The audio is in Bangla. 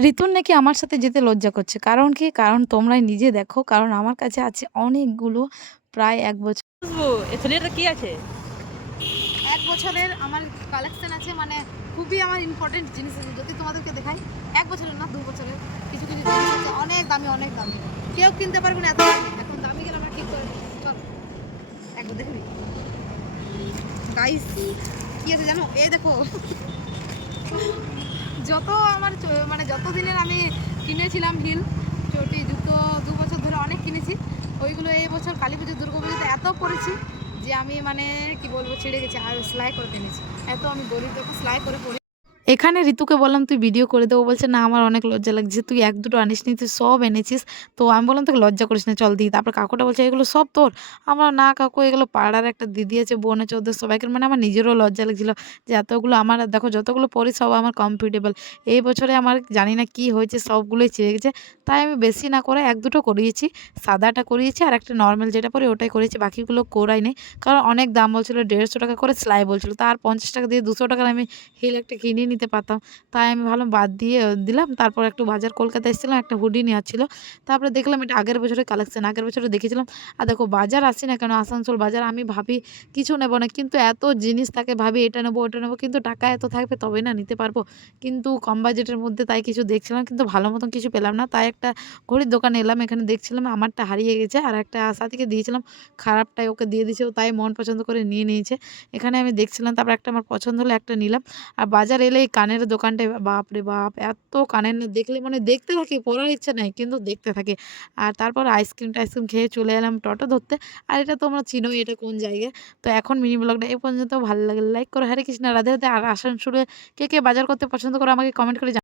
ঋতুর নাকি আমার সাথে যেতে লজ্জা করছে। কারণ কি? কারণ তোমরাই নিজে দেখো। কারণ আমার কাছে আছে অনেকগুলো প্রায় ১ বছর। বুঝবো এ ছেলেটার কি আছে? ১ বছরের আমার কালেকশন আছে, মানে খুবই আমার ইম্পোর্টেন্ট জিনিস আছে। যদি তোমাদেরকে দেখাই, ১ বছরের না ২ বছরের কিছু জিনিস আছে, অনেক দামি, অনেক দামি। কেউ কিনতে পারবে না এত দামি। এখন দামি গেলে আমরা ঠিক করে দেব। চল একবার দেখবি। গাইস কি আছে জানো? এই দেখো। যত আমার মানে যত দিনের আমি কিনেছিলাম হিল, চটি, জুতো ২ বছর ধরে অনেক কিনেছি। ওইগুলো এই বছর কালীপুজো, দুর্গাপুজোতে এত পরেছি যে আমি মানে কি বলবো, ছিঁড়ে গেছে। আর সেলাই করে কিনেছি। এত আমি গরিব দেখো, সেলাই করে পরি। এখানে ঋতুকে বললাম, "তুই ভিডিও করে দে।" ও বলছে, "না, আমার অনেক লজ্জা লাগছে। তুই ১-২ টো আনিসনি, তুই সব এনেছিস।" তো আমি বললাম, "তোকে লজ্জা করিস না, চল দিই।" তারপর কাকুটা বলছে, "এগুলো সব তোর?" আমরা, "না কাকু, এগুলো পাড়ার একটা দিদি আছে, বোন আছে, ওদের সবাইকার।" মানে আমার নিজেরও লজ্জা লাগছিল যে এতগুলো আমার, আর দেখো যতগুলো পড়ি সব আমার কমফোর্টেবল। এই বছরে আমার জানি না কি হয়েছে, সবগুলোই ছিঁড়ে গেছে। তাই আমি বেশি না করে ১-২ টো করিয়েছি। সাদাটা করিয়েছি আর একটা নরমাল যেটা পরি ওটাই করিয়েছি। বাকিগুলো করাই নাই। কারণ অনেক দাম বলছিল, ৳১৫০ করে সেলাই বলছিল। তার ৳৫০ দিয়ে ৳২০০ আমি হিল একটা কিনে নিতে পারতাম। তাই আমি ভাবলাম বাদ দিয়ে দিলাম। তারপর একটু বাজার কলকাতা এসেছিলাম, একটা হুডি নেওয়ার ছিল। তারপরে দেখলাম এটা আগের বছরের কালেকশন। আগের বছরে দেখেছিলাম। আর দেখো বাজার আসি না কেন, আসানসোল বাজার, আমি ভাবি কিছু নেব না। কিন্তু এত জিনিস থাকে, ভাবি এটা নেবো, ওটা নেবো। কিন্তু টাকা এত থাকবে তবেই না নিতে পারবো। কিন্তু কম বাজেটের মধ্যে তাই কিছু দেখছিলাম, কিন্তু ভালো মতন কিছু পেলাম না। তাই একটা ঘড়ির দোকানে এলাম। এখানে দেখছিলাম আমারটা হারিয়ে গেছে। আর একটা সাথীকে দিয়েছিলাম। খারাপটাই ওকে দিয়ে দিয়েছে। ও তাই মন পছন্দ করে নিয়ে নিয়েছে। এখানে আমি দেখছিলাম। তারপর একটা আমার পছন্দ হলো, একটা নিলাম। আর বাজার এলেই কানের দোকানটায় বাপরে বাপ! এত কানের না, দেখলে মানে দেখতে থাকি, পরার ইচ্ছা নাই কিন্তু দেখতে থাকি। আর তারপর আইসক্রিম-টাইসক্রিম খেয়ে চলে এলাম টোটো ধরতে। আর এটা তোমরা চিনোই, এটা কোন জায়গায়। তো এখন মিনি ব্লগটা এ পর্যন্ত। ভালো লাগলে লাইক করো। হরে কৃষ্ণ, রাধে রাধে। আর আসানসোলে কে বাজার করতে পছন্দ করো আমাকে কমেন্ট করে